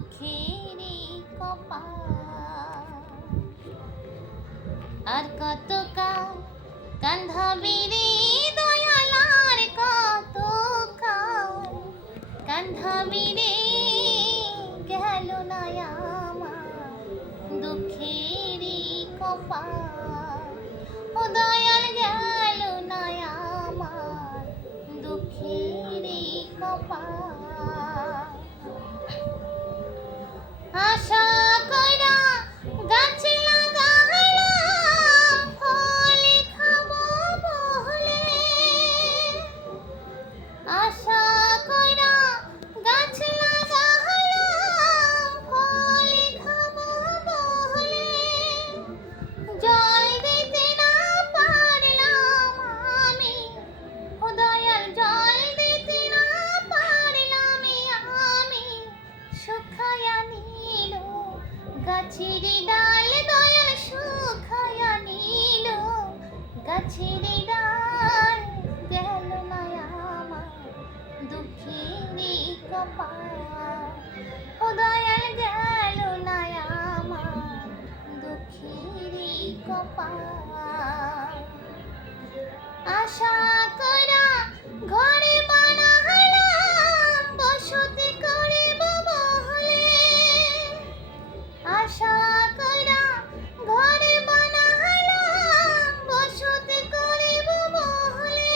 দুঃখেরই কপাল। আর কত কাল কান্ধাবি রে দয়াল, আর কত কাল কান্ধাবি রে, গেল না আমার দুঃখেরই কপাল। ও দয়াল গেল না আমার দুঃখেরই কপাল। আশা কইরা গাছ লাগাইলাম, ফল খাবো বলে। আশা কইরা গাছ লাগাইলাম, ফল খাবো বলে। জল দিতে না পারলাম আমি, ও দয়াল জল দিতে না পারলাম আমি। শুকায়া নিল গাছের ডাল, দয়াল শুকায়া নিল গাছের ডাল। গেল না আমার দুঃখেরই কপাল। ও দয়াল গেল না আমার দুঃখেরই কপাল। আশা করা ঘরে বানাইলাম, বসতি করিব বলে। আশা করা ঘরে বানাইলাম, বসতি করিব বলে।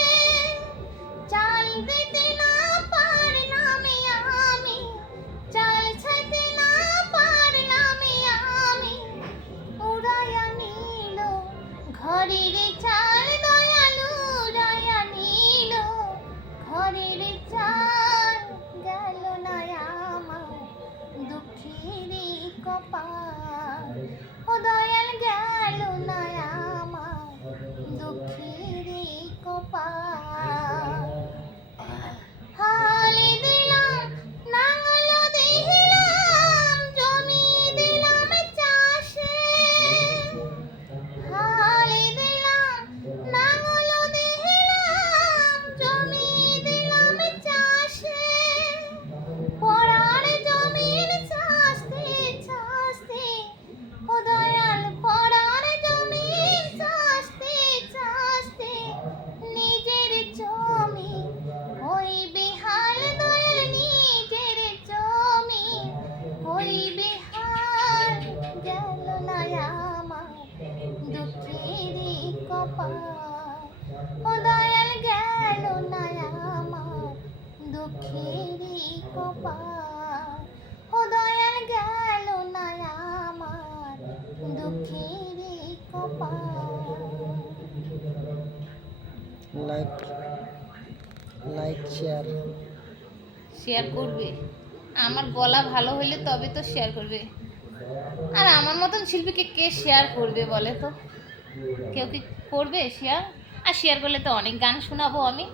চাল দিতে না পারলাম আমি, চাল ছাইতে না পারলাম আমি। উড়াইয়া নিল ঘরের চাল, দয়াল উড়াইয়া নিল ঘরের চাল। গেল না আমার দুঃখেরই কপাল। ও দয়াল গেল না আমার দুঃখেরই কপাল। হাল দিলাম নাঙল দিলাম, জমি দিলাম চাষে। হাল দিলাম নাঙল দিলাম, জমি দিলাম চাষে। পরার জমিন চাষতে চাষতে, ও দয়াল পরার জমিন চাষতে চাষতে, নিজের জমি হইবে হাল। দয়াল নিজের জমি হইবে হাল। গেল না আমার দুঃখেরই কপাল। ও দয়াল গেল না আমার দুঃখেরই কপাল। ও দয়াল গেল না আমার দুঃখেরই কপাল। লাইক শেয়ার শেয়ার করবে। আমার গলা ভালো হইলে তবে তো শেয়ার করবে। আর আমার মতন শিল্পীকে কে শেয়ার করবে বলে তো? কেউ কি করবে শেয়ার? আর শেয়ার করলে তো অনেক গান শোনাবো আমি।